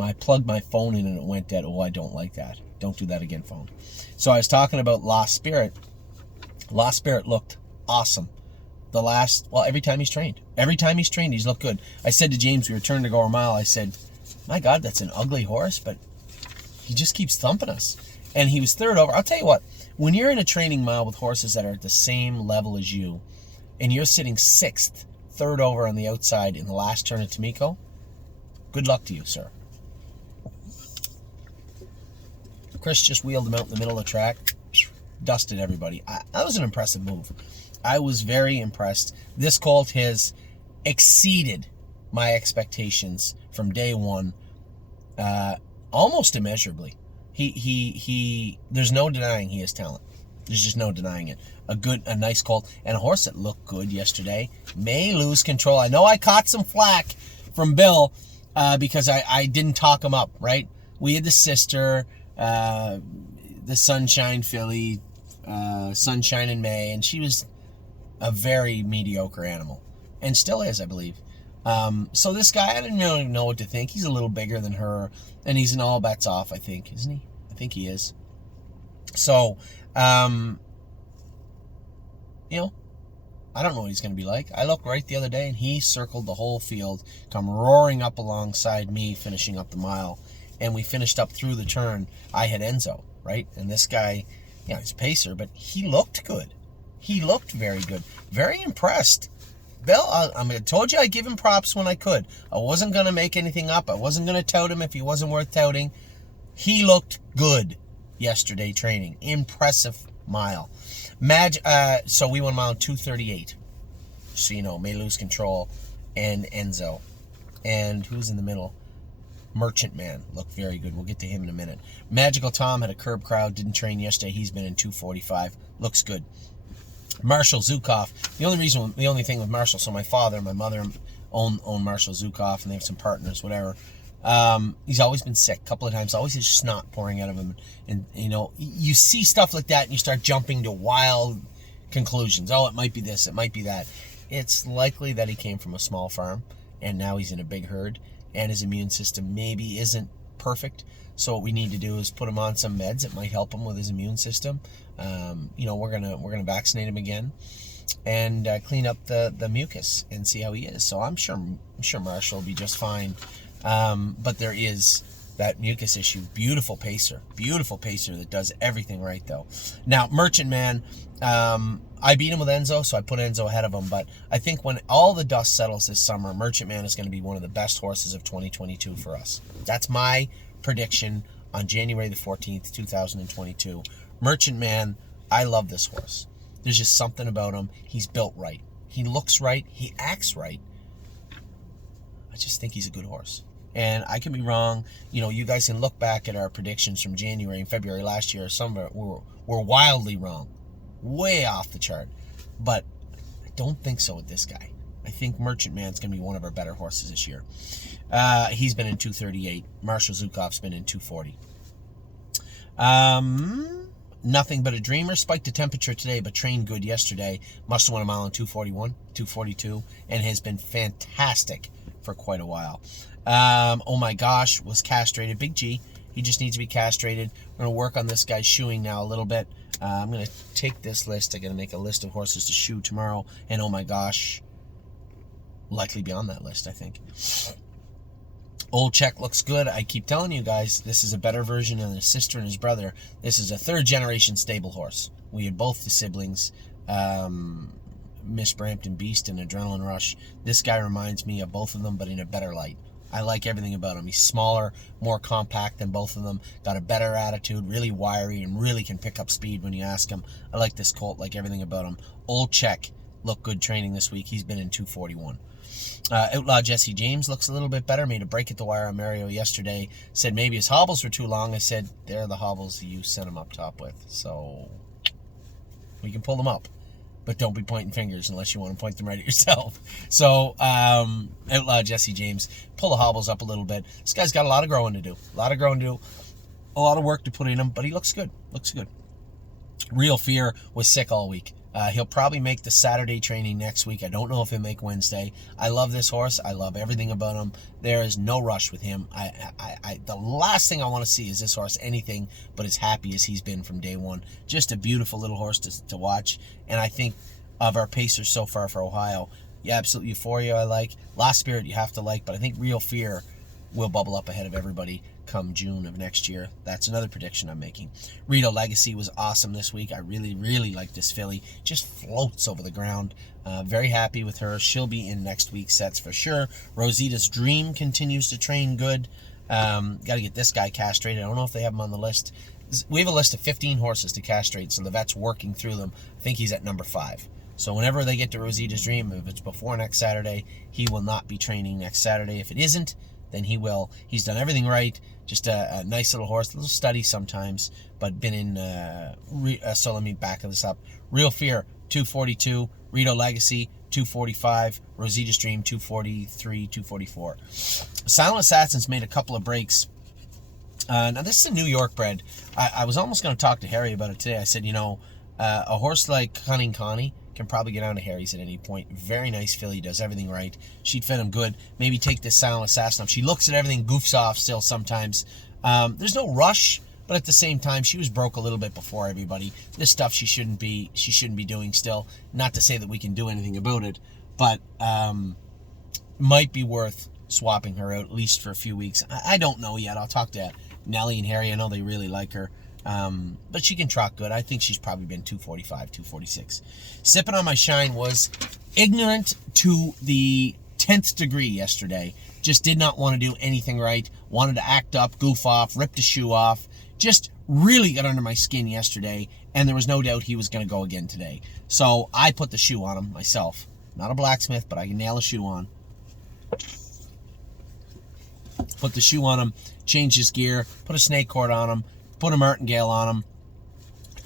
I plugged my phone in and it went dead. Oh, I don't like that. Don't do that again, phone. So I was talking about Lost Spirit. Lost Spirit looked awesome. Every time he's trained. Every time he's trained, he's looked good. I said to James, we returned to go a mile, I said, my God, that's an ugly horse, but he just keeps thumping us. And he was third over. I'll tell you what, when you're in a training mile with horses that are at the same level as you, and you're sitting sixth, third over on the outside in the last turn at Tamiko, good luck to you, sir. Chris just wheeled him out in the middle of the track, dusted everybody. That was an impressive move. I was very impressed. This colt has exceeded my expectations from day one, almost immeasurably. There's no denying he has talent. There's just no denying it. A nice colt, and a horse that looked good yesterday. May lose control. I know I caught some flack from Bill because I didn't talk him up, right? We had the sister, the Sunshine filly, Sunshine in May, and she was a very mediocre animal, and still is, I believe. So this guy, I didn't really know what to think. He's a little bigger than her, and he's an all bets off, I think, isn't he? I think he is. So, I don't know what he's going to be like. I looked right the other day, and he circled the whole field, come roaring up alongside me, finishing up the mile, and we finished up through the turn. I had Enzo, right? And this guy, he's a pacer, but he looked good. He looked very good. Very impressed. Bill, I told you I'd give him props when I could. I wasn't going to make anything up. I wasn't going to tout him if he wasn't worth touting. He looked good yesterday training. Impressive mile. So we won mile 2:38. So, May lose control. And Enzo. And who's in the middle? Merchant Man looked very good. We'll get to him in a minute. Magical Tom had a curb crowd. Didn't train yesterday. He's been in 2:45. Looks good. Marshall Zukov. The only thing with Marshall, so my father and my mother own Marshall Zukov, and they have some partners, whatever. He's always been sick a couple of times. Always has snot pouring out of him. And, you see stuff like that and you start jumping to wild conclusions. Oh, it might be this, it might be that. It's likely that he came from a small farm and now he's in a big herd and his immune system maybe isn't perfect. So what we need to do is put him on some meds that might help him with his immune system. We're gonna vaccinate him again and clean up the mucus and see how he is. So I'm sure Marshall will be just fine. But there is that mucus issue. Beautiful pacer that does everything right though. Now Merchant Man, I beat him with Enzo, so I put Enzo ahead of him. But I think when all the dust settles this summer, Merchant Man is going to be one of the best horses of 2022 for us. That's my prediction on January the 14th, 2022. Merchant Man, I love this horse. There's just something about him. He's built right. He looks right. He acts right. I just think he's a good horse. And I can be wrong. You guys can look back at our predictions from January and February last year. Some of it were wildly wrong. Way off the chart. But I don't think so with this guy. I think Merchant Man's going to be one of our better horses this year. He's been in 2:38. Marshall Zukov's been in 2:40. Nothing but a dreamer. Spiked the temperature today, but trained good yesterday. Must have won a mile in 2:41, 2:42, and has been fantastic for quite a while. Oh my gosh, was castrated. Big G. He just needs to be castrated. We're going to work on this guy's shoeing now a little bit. I'm going to take this list. I'm going to make a list of horses to shoe tomorrow. And oh my gosh, likely be on that list, I think. Old Check looks good. I keep telling you guys, this is a better version than his sister and his brother. This is a third generation stable horse. We had both the siblings, Miss Brampton Beast and Adrenaline Rush. This guy reminds me of both of them, but in a better light. I like everything about him. He's smaller, more compact than both of them. Got a better attitude, really wiry, and really can pick up speed when you ask him. I like this colt, like everything about him. Old Check looked good training this week. He's been in 2:41. Outlaw Jesse James looks a little bit better. Made a break at the wire on Mario yesterday. Said maybe his hobbles were too long. I said, they're the hobbles you sent him up top with. So we can pull them up. But don't be pointing fingers unless you want to point them right at yourself. So, Outlaw Jesse James, pull the hobbles up a little bit. This guy's got a lot of growing to do. A lot of work to put in him, but he looks good. Real Fear was sick all week. He'll probably make the Saturday training next week. I don't know if he'll make Wednesday. I love this horse. I love everything about him. There is no rush with him. The last thing I want to see is this horse anything but as happy as he's been from day one. Just a beautiful little horse to watch. And I think of our pacers so far for Ohio, yeah, Absolute Euphoria I like. Lost Spirit you have to like, but I think Real Fear will bubble up ahead of everybody come June of next year. That's another prediction I'm making. Rito Legacy was awesome this week. I really, really like this filly. Just floats over the ground. Very happy with her. She'll be in next week's sets for sure. Rosita's Dream continues to train good. Got to get this guy castrated. I don't know if they have him on the list. We have a list of 15 horses to castrate, so the vet's working through them. I think he's at number 5. So whenever they get to Rosita's Dream, if it's before next Saturday, he will not be training next Saturday. If it isn't, then he will. He's done everything right. Just a nice little horse, a little steady sometimes, but been in, so let me back this up. Real Fear, 242. Rito Legacy, 245. Rosita's Dream, 243, 244. Silent Assassin's made a couple of breaks. Now, this is a New York bred. I was almost going to talk to Harry about it today. I said, a horse like Cunning Connie can probably get down to Harry's at any point. Very nice filly, does everything right. She'd fit him good. Maybe take this Silent Assassin up. She looks at everything, goofs off still sometimes. There's no rush, but at the same time, she was broke a little bit before everybody. This stuff she shouldn't be doing still. Not to say that we can do anything about it, but might be worth swapping her out at least for a few weeks. I don't know yet. I'll talk to Nellie and Harry. I know they really like her. But she can trot good. I think she's probably been 245, 246. Sipping on My Shine was ignorant to the 10th degree yesterday. Just did not want to do anything right. Wanted to act up, goof off, ripped a shoe off. Just really got under my skin yesterday, and there was no doubt he was going to go again today. So I put the shoe on him myself. Not a blacksmith, but I can nail a shoe on. Put the shoe on him, changed his gear, put a snake cord on him, put a martingale on him,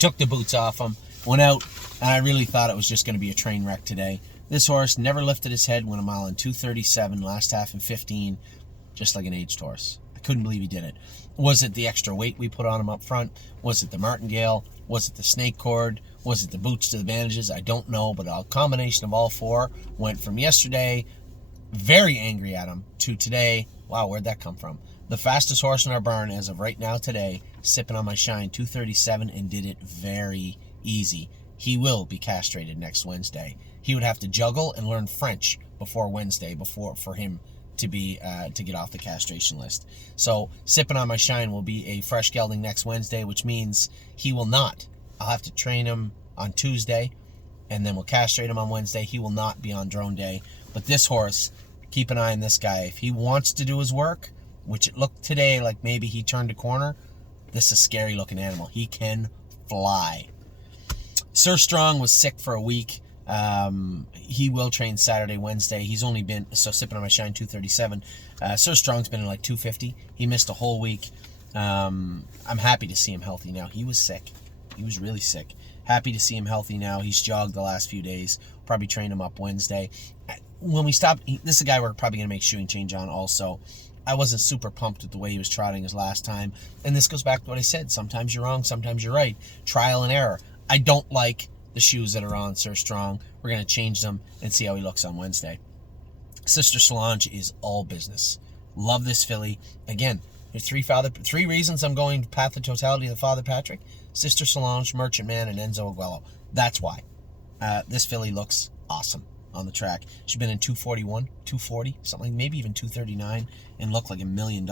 took the boots off him, went out, and I really thought it was just going to be a train wreck today. This horse never lifted his head, went a mile in 2:37, last half in 15, just like an aged horse. I couldn't believe he did it. Was it the extra weight we put on him up front? Was it the martingale? Was it the snake cord? Was it the boots to the bandages? I don't know, but a combination of all four went from yesterday, very angry at him, to today, wow, where'd that come from? The fastest horse in our barn as of right now today, Sipping on My Shine, 2:37, and did it very easy. He will be castrated next Wednesday. He would have to juggle and learn French before Wednesday, for him to be to get off the castration list. So Sipping on My Shine will be a fresh gelding next Wednesday, which means he will not. I'll have to train him on Tuesday, and then we'll castrate him on Wednesday. He will not be on drone day. But this horse, keep an eye on this guy. If he wants to do his work, which it looked today like maybe he turned a corner, this is a scary looking animal. He can fly. Sir Strong was sick for a week. He will train Saturday, Wednesday. He's only been, so Sipping on My Shine, 2:37. Sir Strong's been in like 2:50. He missed a whole week. I'm happy to see him healthy now. He was sick. He was really sick. Happy to see him healthy now. He's jogged the last few days. Probably train him up Wednesday. When we stop, this is a guy we're probably going to make shoeing change on also. I wasn't super pumped with the way he was trotting his last time. And this goes back to what I said. Sometimes you're wrong, sometimes you're right. Trial and error. I don't like the shoes that are on Sir Strong. We're going to change them and see how he looks on Wednesday. Sister Solange is all business. Love this filly. Again, there's three reasons I'm going Path of Totality of the Father Patrick. Sister Solange, Merchant Man, and Enzo Aguelo. That's why. This filly looks awesome on the track. She's been in 241, 240, something, maybe even 239, and looked like $1 million.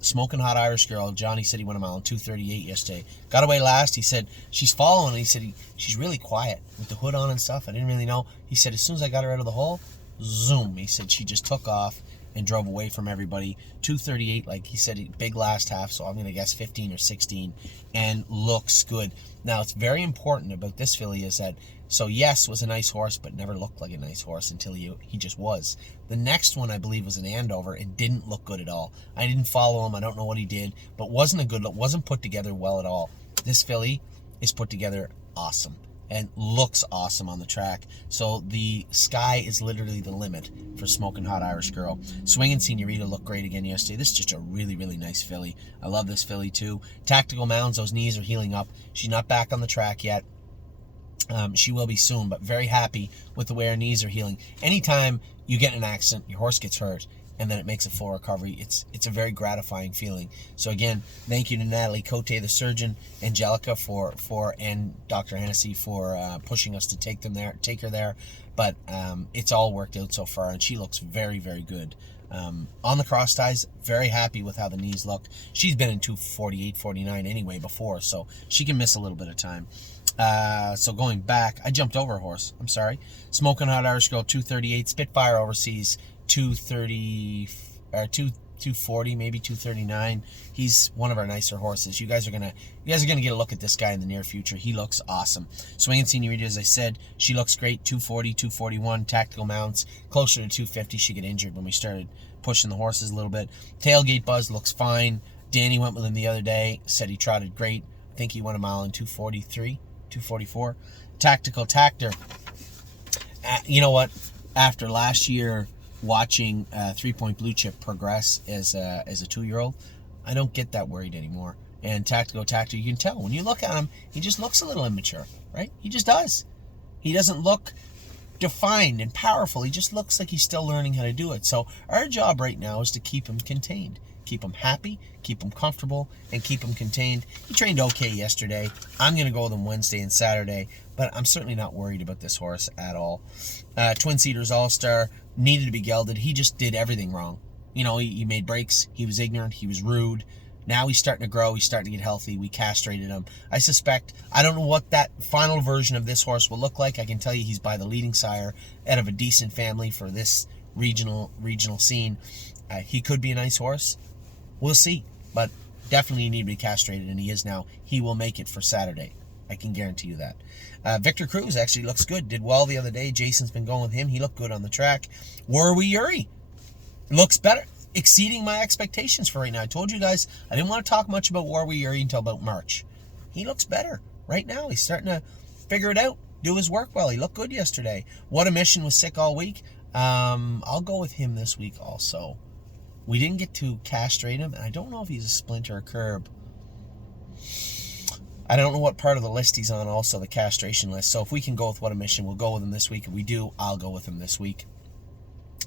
Smoking Hot Irish Girl, Johnny said he went a mile in 238 yesterday. Got away last. He said she's following, and he said she's really quiet with the hood on and stuff. I didn't really know. He said as soon as I got her out of the hole, zoom. He said she just took off and drove away from everybody. 238, like he said, big last half, so I'm going to guess 15 or 16, and looks good. Now, it's very important about this filly is that, so yes, was a nice horse, but never looked like a nice horse until he just was. The next one, I believe, was an Andover and didn't look good at all. I didn't follow him. I don't know what he did, but wasn't put together well at all. This filly is put together awesome and looks awesome on the track. So the sky is literally the limit for Smoking Hot Irish Girl. Swinging Senorita looked great again yesterday. This is just a really, really nice filly. I love this filly too. Tactical Mounds, those knees are healing up. She's not back on the track yet. She will be soon, but very happy with the way her knees are healing. Anytime you get in an accident, your horse gets hurt, and then it makes a full recovery, it's a very gratifying feeling. So again, thank you to Natalie Cote, the surgeon, Angelica and Dr. Hennessy for pushing us to take her there. But it's all worked out so far, and she looks very, very good. On the cross ties, very happy with how the knees look. She's been in 248, 49 anyway before, so she can miss a little bit of time. So going back, I jumped over a horse. I'm sorry. Smoking Hot Irish Girl 238, Spitfire Overseas 230 or 240, maybe 239. He's one of our nicer horses. You guys are gonna get a look at this guy in the near future. He looks awesome. Swinging Senorita, as I said, she looks great. 240, 241, tactical mounts, closer to 250. She got injured when we started pushing the horses a little bit. Tailgate Buzz looks fine. Danny went with him the other day, said he trotted great. I think he went a mile in 243. 244. Tactical Tactor. You know what? After last year watching 3 Point Blue Chip progress as a 2-year-old, I don't get that worried anymore. And Tactical Tactor, you can tell when you look at him, he just looks a little immature, right? He just does. He doesn't look defined and powerful. He just looks like he's still learning how to do it. So our job right now is to keep him contained. Keep him happy, keep him comfortable, and keep him contained. He trained okay yesterday. I'm going to go with him Wednesday and Saturday, but I'm certainly not worried about this horse at all. Twin Cedars All-Star needed to be gelded. He just did everything wrong. You know, he made breaks. He was ignorant. He was rude. Now he's starting to grow. He's starting to get healthy. We castrated him. I don't know what that final version of this horse will look like. I can tell you he's by the leading sire out of a decent family for this regional scene. He could be a nice horse. We'll see, but definitely you need to be castrated, and he is now. He will make it for Saturday. I can guarantee you that. Victor Cruz actually looks good. Did well the other day. Jason's been going with him. He looked good on the track. Warwi Yuri looks better, exceeding my expectations for right now. I told you guys I didn't want to talk much about Warwi Yuri until about March. He looks better right now. He's starting to figure it out, do his work well. He looked good yesterday. What a Mission was sick all week. I'll go with him this week also. We didn't get to castrate him, and I don't know if he's a splint or a curb. I don't know what part of the list he's on, also the castration list. So if we can go with What a Mission, we'll go with him this week. If we do, I'll go with him this week.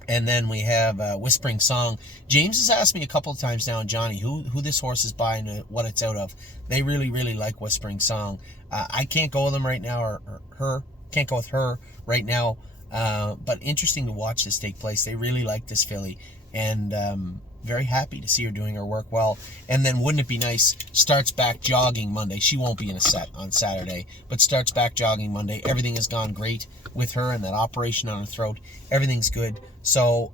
And then we have Whispering Song. James has asked me a couple of times now, Johnny, who this horse is by and what it's out of. They really, really like Whispering Song. I can't go with him right now, or her. Can't go with her right now. But interesting to watch this take place. They really like this filly. And very happy to see her doing her work well. And then wouldn't it be nice, starts back jogging Monday. She won't be in a set on Saturday, but starts back jogging Monday. Everything has gone great with her and that operation on her throat. Everything's good. So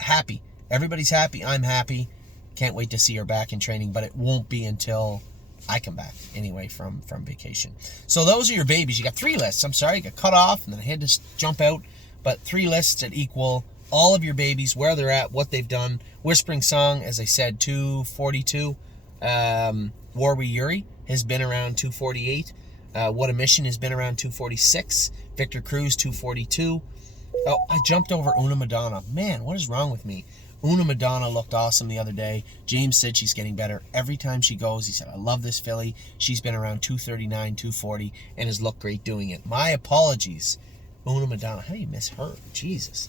happy. Everybody's happy. I'm happy. Can't wait to see her back in training, but it won't be until I come back anyway from vacation. So those are your babies. You got 3 lists. I'm sorry, I got cut off and then I had to jump out, but 3 lists that equal all of your babies, where they're at, what they've done. Whispering Song, as I said, 242. Warwi Yuri has been around 248. What a Mission has been around 246. Victor Cruz, 242. Oh, I jumped over Una Madonna. Man, what is wrong with me? Una Madonna looked awesome the other day. James said she's getting better every time she goes. He said, I love this filly. She's been around 239, 240, and has looked great doing it. My apologies, Una Madonna. How do you miss her? Jesus.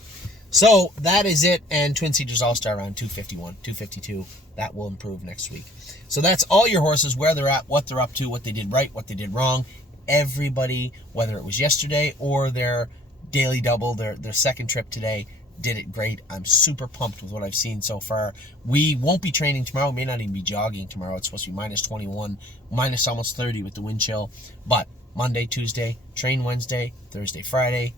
So that is it, and Twin Cedars All-Star around 251, 252. That will improve next week. So that's all your horses, where they're at, what they're up to, what they did right, what they did wrong. Everybody, whether it was yesterday or their daily double, their second trip today, did it great. I'm super pumped with what I've seen so far. We won't be training tomorrow. We may not even be jogging tomorrow. It's supposed to be minus 21, minus almost 30 with the wind chill. But Monday, Tuesday, train Wednesday, Thursday, Friday.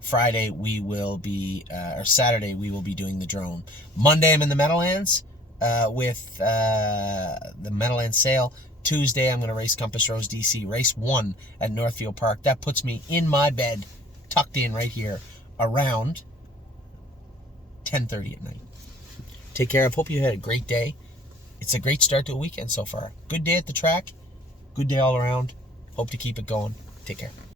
Friday we will be, or Saturday we will be doing the drone. Monday I'm in the Meadowlands with the Meadowlands sale. Tuesday I'm going to race Compass Rose DC, race 1 at Northfield Park. That puts me in my bed, tucked in right here, around 10:30 at night. Take care. I hope you had a great day. It's a great start to a weekend so far. Good day at the track. Good day all around. Hope to keep it going. Take care.